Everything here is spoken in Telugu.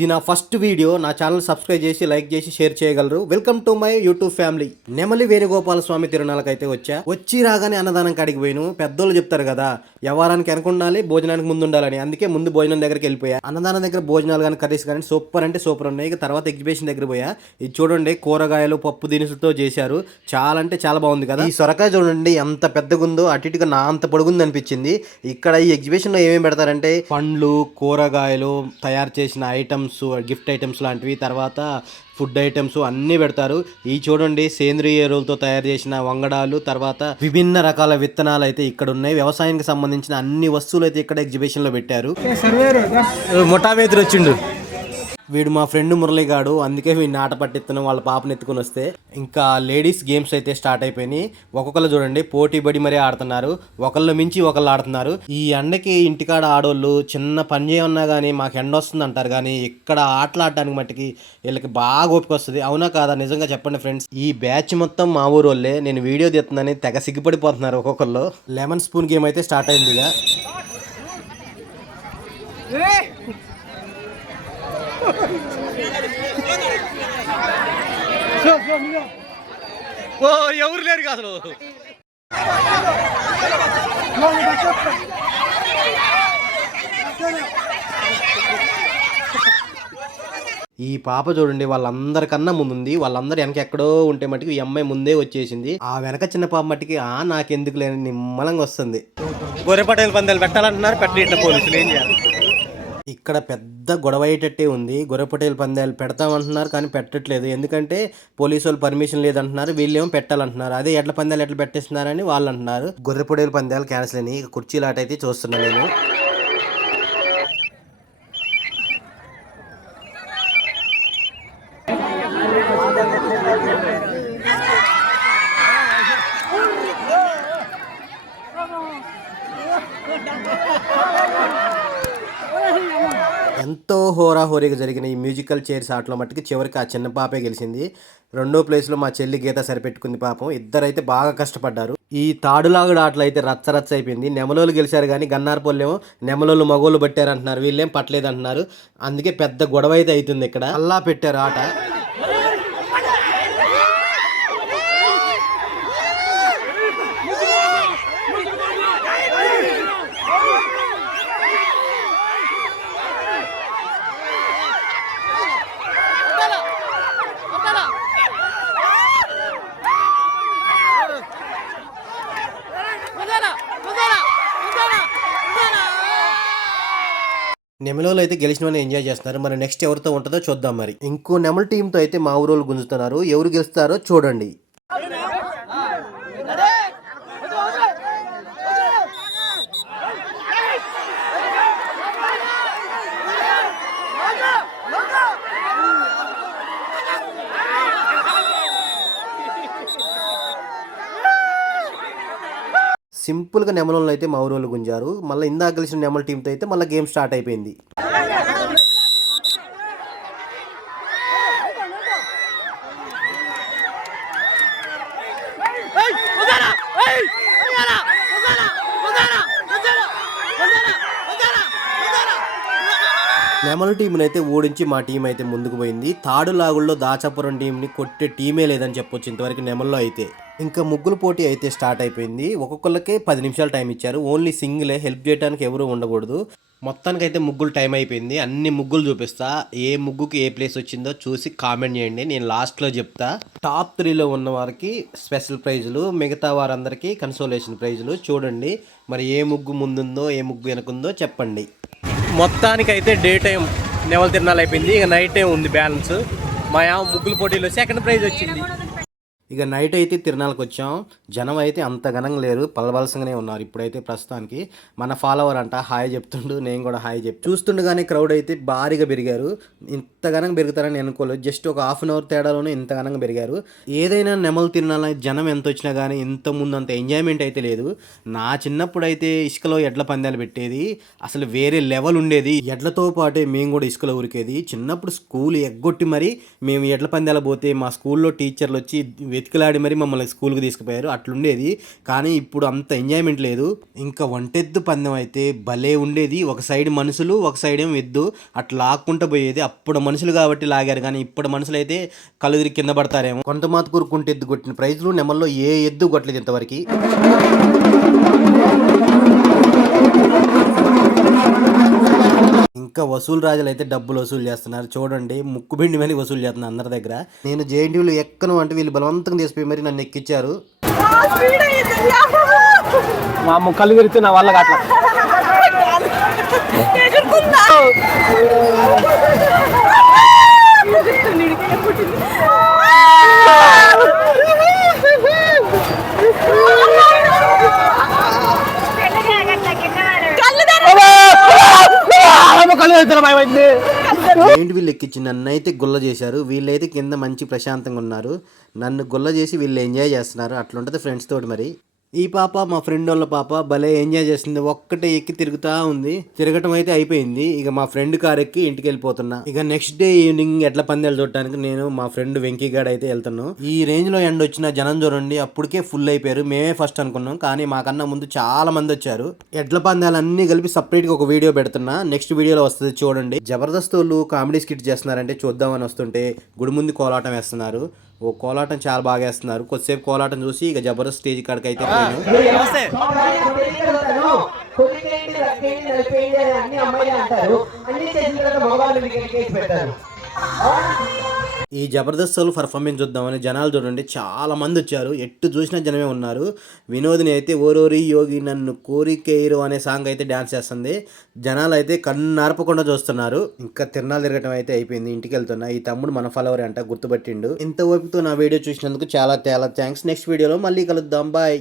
ఇది నా ఫస్ట్ వీడియో. నా ఛానల్ సబ్స్క్రైబ్ చేసి లైక్ చేసి షేర్ చేయగలరు. Welcome to my YouTube family. నెమలి వేణుగోపాల స్వామి తిరునాళ్ళకైతే వచ్చి రాగానే అన్నదానం కాడికి పోయిను. పెద్దోళ్ళు చెప్తారు కదా, వ్యవహారానికి వెనక ఉండాలి, భోజనానికి ముందు ఉండాలని. అందుకే ముందు భోజనం దగ్గరికి వెళ్ళిపోయా. అన్నదానం దగ్గర భోజనాలు కానీ కర్రీస్ కానీ సూపర్ అంటే సూపర్ ఉన్నాయి. ఇక తర్వాత ఎగ్జిబిషన్ దగ్గర పోయా. ఇది చూడండి, కూరగాయలు పప్పు దినుసులతో చేశారు. చాలా అంటే చాలా బాగుంది కదా. ఈ సొరకాయ చూడండి ఎంత పెద్దగా ఉందో, అటు ఇటుగా నా అంత పొడుగుంది అనిపించింది. ఇక్కడ ఈ ఎగ్జిబిషన్ లో ఏమేమి పెడతారంటే పండ్లు, కూరగాయలు, తయారు చేసిన ఐటమ్స్, గిఫ్ట్ ఐటమ్స్ లాంటివి, తర్వాత ఫుడ్ ఐటమ్స్ అన్నీ పెడతారు. ఈ చూడండి, సేంద్రియ ఎరువులతో తయారు చేసిన వంగడాలు, తర్వాత విభిన్న రకాల విత్తనాలు అయితే ఇక్కడ ఉన్నాయి. వ్యవసాయానికి సంబంధించిన అన్ని వస్తువులు అయితే ఇక్కడ ఎగ్జిబిషన్ లో పెట్టారు. ముఠావేతులు వచ్చిండు వీడు, మా ఫ్రెండ్ మురళిగాడు. అందుకే వీడిని ఆట పట్టిస్తున్నాం, వాళ్ళ పాపను ఎత్తుకుని వస్తే. ఇంకా లేడీస్ గేమ్స్ అయితే స్టార్ట్ అయిపోయినాయి. ఒక్కొక్కరు చూడండి పోటీ పడి మరీ ఆడుతున్నారు. ఒకళ్ళు మించి ఒకళ్ళు ఆడుతున్నారు. ఈ ఎండకి ఇంటికాడ ఆడోళ్ళు చిన్న పని చేయమన్నా కానీ మాకు ఎండ వస్తుంది అంటారు, కానీ ఇక్కడ ఆటలు ఆడటానికి మట్టికి వీళ్ళకి బాగా ఓపిక వస్తుంది. అవునా కాదా? నిజంగా చెప్పండి ఫ్రెండ్స్. ఈ బ్యాచ్ మొత్తం మా ఊరు వాళ్ళే. నేను వీడియో తీస్తున్నానని తెగ సిగ్గుపడిపోతున్నారు ఒక్కొక్కళ్ళు. లెమన్ స్పూన్ గేమ్ అయితే స్టార్ట్ అయింది. ఇక ఎవరు లేరు అసలు. ఈ పాప చూడండి వాళ్ళందరికన్నా ముందుంది. వాళ్ళందరూ వెనక ఎక్కడో ఉంటే మట్టుకు ఈ అమ్మాయి ముందే వచ్చేసింది. ఆ వెనక చిన్న పాప మట్టికి నాకెందుకు లేని నిమ్మలంగా వస్తుంది. గొర్రెపటేలు పందాలు పెట్టాలంటున్నారు, పెట్టిట్ల పోలీసులు ఏం చేయాలి? ఇక్కడ పెద్ద గొడవ అయ్యేటట్టే ఉంది. గొర్రెపటేలు పందాలు పెడతామంటున్నారు కానీ పెట్టట్లేదు. ఎందుకంటే పోలీసు వాళ్ళు పర్మిషన్ లేదంటున్నారు, వీళ్ళేమో పెట్టాలంటున్నారు. అదే ఎడ్ల పందాలు ఎట్లా పెట్టేస్తున్నారని వాళ్ళు అంటున్నారు. గొర్రెపటేలు పందాలు క్యాన్సిల్ అని కుర్చీలాట అయితే చూస్తున్నాను నేను. ఎంతో హోరాహోరీగా జరిగిన ఈ మ్యూజికల్ చైర్స్ ఆటలో మట్టుకు చివరికి ఆ చిన్న పాపే గెలిచింది. రెండో ప్లేస్లో మా చెల్లి గీత సరిపెట్టుకుంది. పాపం ఇద్దరైతే బాగా కష్టపడ్డారు. ఈ తాడులాగుడు ఆటలు అయితే రచ్చ అయిపోయింది. నెమలోళ్ళు గెలిచారు కానీ గన్నారపల్లేమో నెమలోళ్ళు మగోళ్ళు పట్టారు అంటున్నారు, వీళ్ళేం పట్టలేదు అంటున్నారు. అందుకే పెద్ద గొడవ అయితే అవుతుంది. ఇక్కడ అల్లా పెట్టారు ఆట. నెమలలో అయితే గెలిచిన వాళ్ళు ఎంజాయ్ చేస్తున్నారు. మరి నెక్స్ట్ ఎవరితో ఉంటుందో చూద్దాం. మరి ఇంకో నెమల టీంతో అయితే మా ఊరోళ్ళు గుంజుతున్నారు. ఎవరు గెలుస్తారో చూడండి. సింపుల్గా నెమలలో అయితే మా ఊరోళ్ళు గుంజారు. మళ్ళీ ఇందాక గెలిచిన నెమల టీంతో అయితే మళ్ళీ గేమ్ స్టార్ట్ అయిపోయింది. నెమల టీంని అయితే ఓడించి మా టీం అయితే ముందుకు పోయింది. తాడు లాగుల్లో దాచాపురం టీంని కొట్టే టీమే లేదని చెప్పొచ్చు ఇంతవరకు నెమల్లో అయితే. ఇంకా ముగ్గుల పోటీ అయితే స్టార్ట్ అయిపోయింది. ఒక్కొక్కరికే 10 నిమిషాలు టైం ఇచ్చారు. ఓన్లీ సింగిలే, హెల్ప్ చేయడానికి ఎవరు ఉండకూడదు. మొత్తానికి అయితే ముగ్గులు టైం అయిపోయింది. అన్ని ముగ్గులు చూపిస్తా. ఏ ముగ్గుకి ఏ ప్లేస్ వచ్చిందో చూసి కామెంట్ చేయండి, నేను లాస్ట్లో చెప్తా. టాప్ 3లో ఉన్న వారికి స్పెషల్ ప్రైజులు, మిగతా వారందరికీ కన్సోలేషన్ ప్రైజులు. చూడండి మరి ఏ ముగ్గు ముందుందో ఏ ముగ్గు వెనకుందో చెప్పండి. మొత్తానికైతే డే టైం నెమల తిరణాలు అయిపోయింది. ఇక నైట్ టైం ఉంది బ్యాలెన్స్. మా ముగ్గుల పోటీలో సెకండ్ ప్రైజ్ వచ్చింది. ఇక నైట్ అయితే తిరణాలకు వచ్చాం. జనం అయితే అంత ఘనంగా లేరు, పలవలసంగానే ఉన్నారు. ఇప్పుడైతే ప్రస్తుతానికి మన ఫాలోవర్ అంట హాయ్ చెప్తుండు, నేను కూడా హాయ్ చూస్తుండగానే క్రౌడ్ అయితే భారీగా పెరిగారు. ఇంత ఘనంగా పెరుగుతారని అనుకోలేదు. జస్ట్ ఒక హాఫ్ అన్ అవర్ తేడాలోనే ఇంత ఘనంగా పెరిగారు. ఏదైనా నెమలు తిరణాలని జనం ఎంత వచ్చినా కానీ ఇంత ముందు అంత ఎంజాయ్మెంట్ అయితే లేదు. నా చిన్నప్పుడు అయితే ఇసుకలో ఎడ్ల పందాలు పెట్టేది, అసలు వేరే లెవెల్ ఉండేది. ఎడ్లతో పాటే మేము కూడా ఇసుకలో ఉరికేది. చిన్నప్పుడు స్కూల్ ఎగ్గొట్టి మరి మేము ఎడ్ల పందాలు పోతే మా స్కూల్లో టీచర్లు వచ్చి ఎతికిలాడి మరి మమ్మల్ని స్కూల్కి తీసుకుపోయారు, అట్లుండేది. కానీ ఇప్పుడు అంత ఎంజాయ్మెంట్ లేదు. ఇంకా ఒంటెద్దు పందెం అయితే భలే ఉండేది. ఒక సైడ్ మనుషులు, ఒక సైడ్ ఏమో ఎద్దు, అట్లా లాక్కుంటూ పోయేది. అప్పుడు మనుషులు కాబట్టి లాగారు, కానీ ఇప్పుడు మనుషులు అయితే కళ్ళు తిరిగి కింద పడతారేమో. కొంత మాత్రం కుంటే ఎద్దు కొట్టిన ప్రైజ్లు నెమల్లో ఏ ఎద్దు కొట్టలేదు ఇంతవరకు. ఇంకా వసూలు రాజులు అయితే డబ్బులు వసూలు చేస్తున్నారు చూడండి, ముక్కుబిండి మని వసూలు చేస్తున్నారు అందరి దగ్గర. నేను జేఎన్టీయూలో ఎక్కను అంటే వీళ్ళు బలవంతంగా తీసిపోయి మరి నన్ను ఎక్కించారు. మా ముక్కలు తిరిగితే నా వల్ల అట్లా ఏంటి వీళ్ళు ఎక్కించి నన్ను అయితే గుల్ల చేశారు. వీళ్ళైతే కింద మంచి ప్రశాంతంగా ఉన్నారు, నన్ను గుల్ల చేసి వీళ్ళు ఎంజాయ్ చేస్తున్నారు. అట్లుంటుంది ఫ్రెండ్స్ తోటి. మరి ఈ పాప మా ఫ్రెండ్ వాళ్ళ పాప భలే ఎంజాయ్ చేస్తుంది, ఒక్కటే ఎక్కి తిరుగుతూ ఉంది. తిరగటం అయితే అయిపోయింది, ఇక మా ఫ్రెండ్ కార్ ఎక్కి ఇంటికి వెళ్ళిపోతున్నా. ఇక నెక్స్ట్ డే ఈవినింగ్ ఎడ్ల పందాలు చూడటానికి నేను మా ఫ్రెండ్ వెంకీగాడ్ అయితే వెళ్తున్నాను. ఈ రేంజ్ లో ఎండ వచ్చిన జనం చూడండి, అప్పటికే ఫుల్ అయిపోయారు. మేమే ఫస్ట్ అనుకున్నాం, కానీ మాకన్నా ముందు చాలా మంది వచ్చారు. ఎడ్ల పందాలు అన్ని కలిపి సపరేట్ గా ఒక వీడియో పెడుతున్నా, నెక్స్ట్ వీడియోలో వస్తుంది చూడండి. జబర్దస్త్ వాళ్ళు కామెడీ స్కిట్ చేస్తున్నారంటే చూద్దామని వస్తుంటే గుడి ముందు కోలాటం వేస్తున్నారు. ఓ కోలాటం చాలా బాగా వేస్తున్నారు. కొద్దిసేపు కోలాటం చూసి ఇక జబర్దస్త్ స్టేజ్ కాడికి అయితే ఈ జబర్దస్త్ వాళ్ళు పర్ఫార్మెన్స్ చూద్దామని జనాలు చూడండి చాలా మంది వచ్చారు, ఎట్టు చూసినా జనమే ఉన్నారు. వినోదిని అయితే ఓరోరి యోగి నన్ను కోరికేరు అనే సాంగ్ అయితే డ్యాన్స్ చేస్తుంది. జనాలు అయితే కన్నార్పకుండా చూస్తున్నారు. ఇంకా తిరణాలు తిరగటం అయితే అయిపోయింది, ఇంటికి వెళ్తున్నా. ఈ తమ్ముడు మన ఫాలోవర్ అంట, గుర్తుపట్టిండు. ఇంత ఓపికతో నా వీడియో చూసినందుకు చాలా థ్యాంక్స్. నెక్స్ట్ వీడియోలో మళ్ళీ కలుద్దాం, బాయ్.